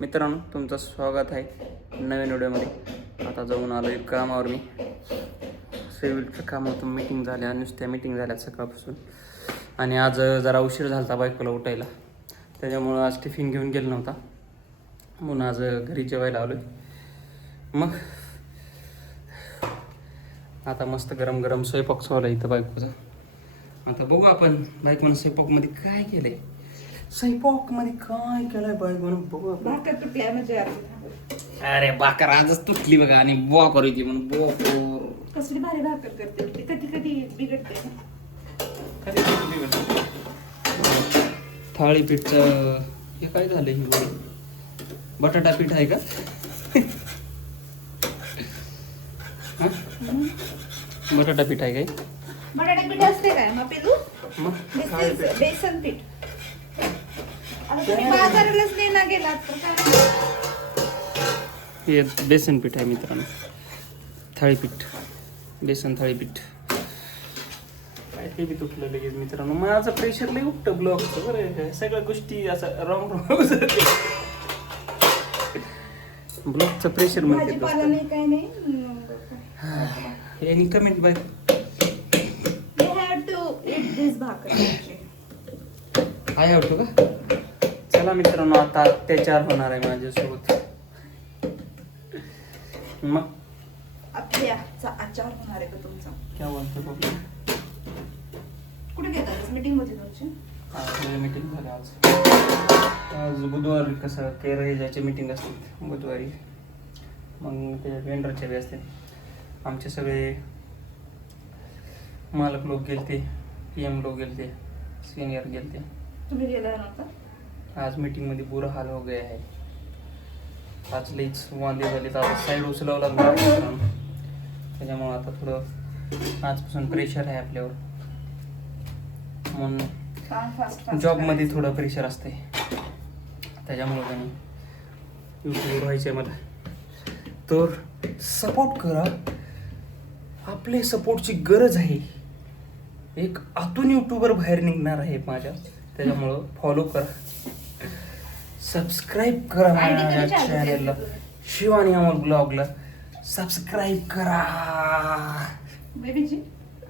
मित्रांनो, तुमचं स्वागत आहे नवीन व्हिडिओमध्ये. आता जाऊन आलो एक कामावर. मी सिव्हिलचं काम होतं, मीटिंग झाल्या, नुसत्या मीटिंग झाल्या सकाळपासून. आणि आज जरा उशीर झाला होता बायकोला उठायला, त्याच्यामुळं आज टिफिन घेऊन गेलो नव्हता, म्हणून आज घरी जेवायला आलो. मग आता मस्त गरम गरम स्वयंपाक चालू इथं बायकोचा. आता बघू आपण बायकोनं स्वयंपाकमध्ये काय केलंय. स्वयंपाकमध्ये काय केलंय बायकोनं बघू आपण. भाकर तुटल्या म्हणजे अरे भाकर आजच तुटली बघा, आणि बुवा करू ती म्हणून बुवा कसली भारी भाकर करते ती. कधी कधी बिघडते ना. थाळीपीठचं हे काय झालं, ही बटाटा पीठ आहे का? बटाटा पीठ आहे काय? बटाटा पीठ असते काय मग पिलू? मग बेसन पीठ. आता तुम्ही बाजारालाच नेला गेलात तर काय? हे बेसन पीठ आहे मित्रांनो, थाळीपीठ, बेसन थाळीपीठ. काय ते बी तुटलं लगेच मित्रांनो. माझं प्रेशर लई उठतं ब्लॉगचं बरं. सगळ्या गोष्टी असं रॉंग ब्लॉगचं प्रेशर म्हणते. भाजीपाला नाही काय नाही. Any comment bye. You have to eat this भाकर. हाय आवडतो का? चला मित्रांनो, आता अत्याचार होणार आहे माझ्यासोबत. मग आपल्याचा आचार होणार आहे का तुमचा? काय बोलतो बाबा? कुठे घेतात मीटिंग होती तुमची? मीटिंग झाली आज. आज बुधवारी कसं केरळची मीटिंग असते बुधवारी. मग ते वेंडरचे बी असते. आमचे सगळे मालक लोक गेलते, PM लोक गेलते, सिनियर गेलते. तुम्ही गेला नव्हता? आज मीटिंगमध्ये बुरा हाल हो गया आहे. आज लईच वांदे झाले. तर आता साईड उचलावं लागणार, त्याच्यामुळं आता थोडं आजपासून प्रेशर आहे आपल्यावर. म्हणून जॉबमध्ये थोडं प्रेशर असते, त्याच्यामुळं काही यूट्यूबवर व्हायचं आहे मला. तर सपोर्ट करा, आपले सपोर्टची गरज आहे. एक आतून यूट्यूबर बाहेर निघणार आहे माझ्या, त्याच्यामुळं फॉलो करा, सबस्क्राईब करा माझ्या चॅनलला, शिवानी अमोल ब्लॉगला सबस्क्राईब करा. बेबीजी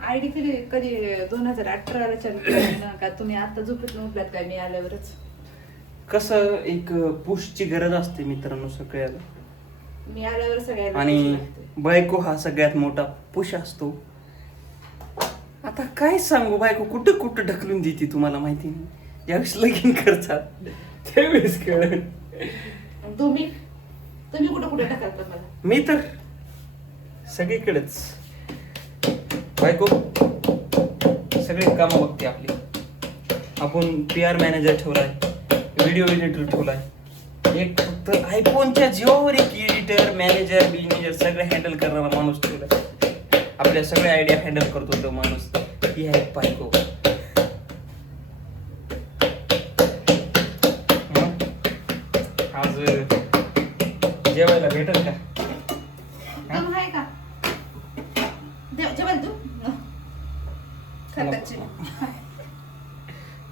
आयडी कधी 2018ला चालू केली ना का? तुम्ही आता झोपेतून उठलात काय मी आल्यावरच? कसं एक पुशची गरज असते मित्रांनो सगळ्याला, मी आल्यावर सगळ्यांना आणि बायको हा सगळ्यात मोठा पुश असतो. आता काय सांगू, बायको कुठं कुठं ढकलून देते तुम्हाला माहिती नाही. ज्यावेळेस लगीन करतात त्यावेळेस कळेल. तुम्ही कुठं कुठे टाकता मला? मी तर सगळीकडेच. बायको सगळे कामं बघते आपली. आपण PR मॅनेजर ठेवलाय, व्हिडिओ एडिटर ठेवलाय. एक फक्त आयफोनच्या जीवावर एक एडिटर, मॅनेजर सगळं हँडल करणारा माणूस ठेवलाय. आपल्या सगळ्या आयडिया हँडल करतो तो माणूस. ही आहे बायको. आज जेवायला भेटेल का? तू आहे का? जेवायला तू खरकच्ची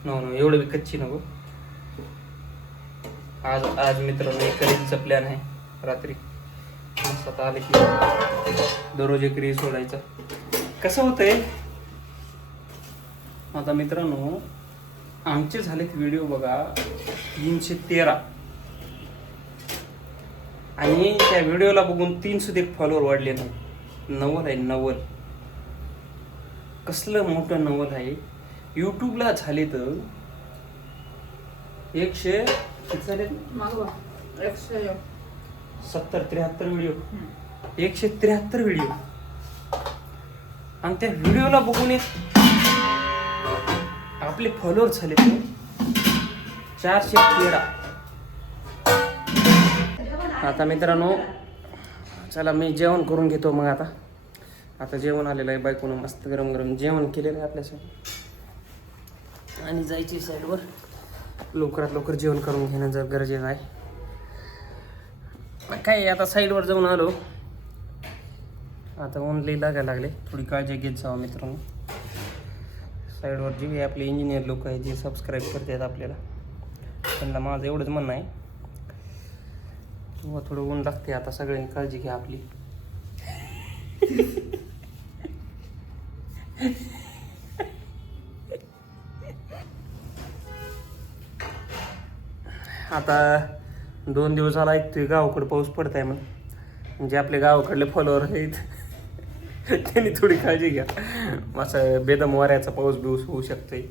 नो एवढं बी कच्ची नको. आज मित्रांनो एक करीचा प्लॅन आहे. रात्री मस्त आले की दररोज एक रील सोडायचं. कसं होतंय आता मित्रांनो, आमचे झालेत व्हिडिओ बघा 313, आणि त्या व्हिडिओला बघून 301 फॉलोअर वाढले नाही. 90 आहे, 90. कसलं मोठं 90 आहे. यूट्यूबला झाले तर 100 किती झाले? 173 व्हिडिओ, 173 व्हिडिओ. आणि त्या व्हिडिओला बघून आपले फॉलोअर झाले तर 413. आता मित्रांनो चला मी जेवण करून घेतो. मग आता जेवण आलेलं आहे. बायकोनं मस्त गरम गरम जेवण केलेलं आहे आपल्यासाठी, आणि जायची साईडवर. लवकरात लवकर जेवण करून घेणं जर गरजेचं आहे. काय आता साईडवर जाऊन आलो. आता ऊन लई लागायला लागले, थोडी काळजी घेत जावं मित्रांनो. साईडवर जे आपले इंजिनियर लोक आहेत जे सबस्क्राईब करतात आपल्याला, त्यांना माझं एवढंच म्हणणं आहे, व थोडं ऊन लागते आता, सगळ्यांनी काळजी घ्या आपली. आता 2 दिवसाला ऐकतोय गावाकडे पाऊस पडताय म्हणून. जे आपले गावाकडले फॉलोअर आहेत त्यांनी थोडी काळजी घ्या. असं बेदम वाऱ्याचा पाऊस बिऊस होऊ शकतोय.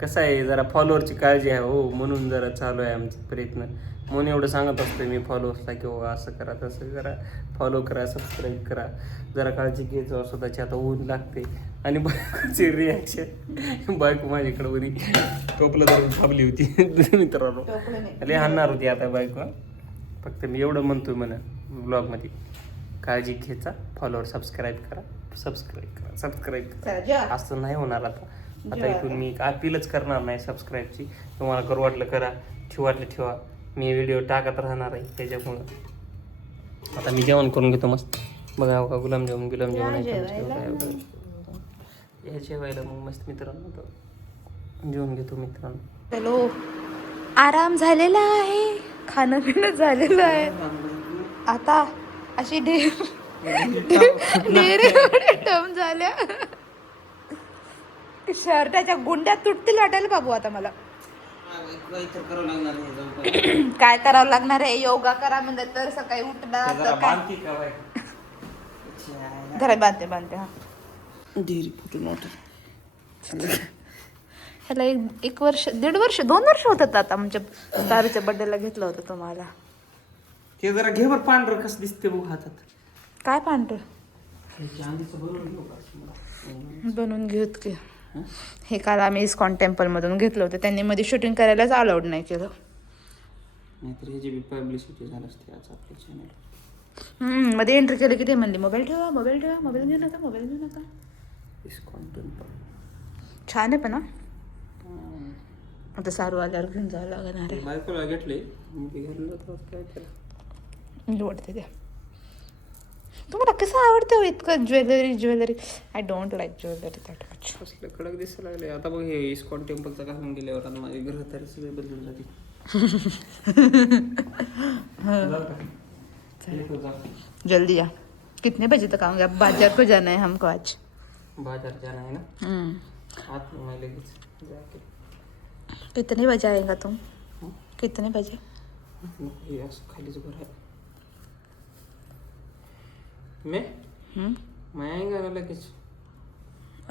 कसं आहे, जरा फॉलोअरची काळजी आहे हो, म्हणून जरा चालू आहे आमचा प्रयत्न. म्हणून एवढं सांगत असतो मी फॉलोअर्सला की हो असं करा तसं करा, फॉलो करा, सबस्क्राईब करा, जरा काळजी घ्यायचं स्वतःची. आता ऊन लागते. आणि बायकोची रिॲक्शन, बायको माझ्याकडे उरी टोपलं धरून थांबली होती मित्रांनो. लय हाणणार होती आता बायको. फक्त मी एवढं म्हणतोय म्हणा ब्लॉगमध्ये, काळजी घ्यायचा, फॉलोअर सबस्क्राईब करा, सबस्क्राईब करा. असं नाही होणार आता. आता इथून मी अपीलच करणार नाही सबस्क्राईबची. तुम्हाला करू वाटलं करा, ठेवा वाटलं ठेवा. मी व्हिडिओ टाकत राहणार आहे त्याच्यामुळं. आता मी जेवण करून घेतो मस्त. बघा का गुलाबजामुन या जेवायला मग मस्त मित्रांनो. जेवण घेतो मित्रांनो. चलो, आराम झालेला आहे, खाणं पिणं झालेलं आहे. आता अशी टर्म झाल्या, शर्टाच्या गुंड्या तुटतील वाटायला बाबू. आता मला काय करावं लागणार आहे? योगा करा म्हणलं तर सकाळी उठणार तर काय. घरात बांधते हा. ह्याला 1 वर्ष 1.5 वर्ष 2 वर्ष होतात आता. म्हणजे तारूच्या बर्थडेला घेतलं होतं तुम्हाला. ते जरा घे बरं, पांढरं कसं दिसते बघ हातात. काय पांढरं बनवून घेऊत की. हे काल आम्ही इस्कॉन टेम्पल मधून घेतलं होतं. त्यांनी मध्ये शूटिंग करायलाच अलाउड नाही केलं. नाहीतर ह्याची बी पब्लिसिटी झालं असते आज आपल्या चॅनल. मध्ये एंट्री केलं की ते म्हणली मोबाईल ठेवा, मोबाईल ठेवा, मोबाईल घेऊ नका, मोबाईल घेऊ नका. इस्कॉन टेम्पल छान आहे पण. आता सारू आल्यावर घेऊन जावं लागणार आहे. बायकोला घेतले मी घेतलं तर काय केलं निवडते त्या. तुम्हाला कसं आवडतं इतकं jewellery? I don't like jewellery that much. कसलं कडक दिसायला लागले आता बघ. हे इस्कॉन टेम्पलचं घालून गेल्यावर आता माझे घर तरी सगळे बदलून जाते. जल्दी जा. कितने बजे तक आऊंगा? बाजार को जाना है हमको आज. बाजार जाना है ना. आज मैं लगेच जाके. कितने बजे आएगा तुम? कितने बजे? ये असं खालीच घर आहे. मैं आएगा ना लगेच.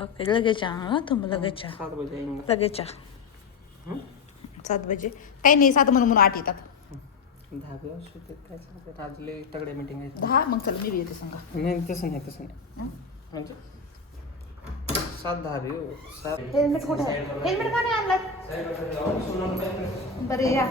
ओके, लगेच हाँ तुम लगेच 7 बजे आएंगे. लगेच 7 बजे. काही नाही, 7 म्हणून 8 येतात. 10 दिवस होते काय सांगतात. आज लय तगडे मीटिंग आहे. 10 मग चला मी बी येते सांगा. नाही तसं नाही म्हणजे 7-10 बी हो. हेल्मेट कुठे आहे? हेल्मेट का नाही आणलात? बरं या.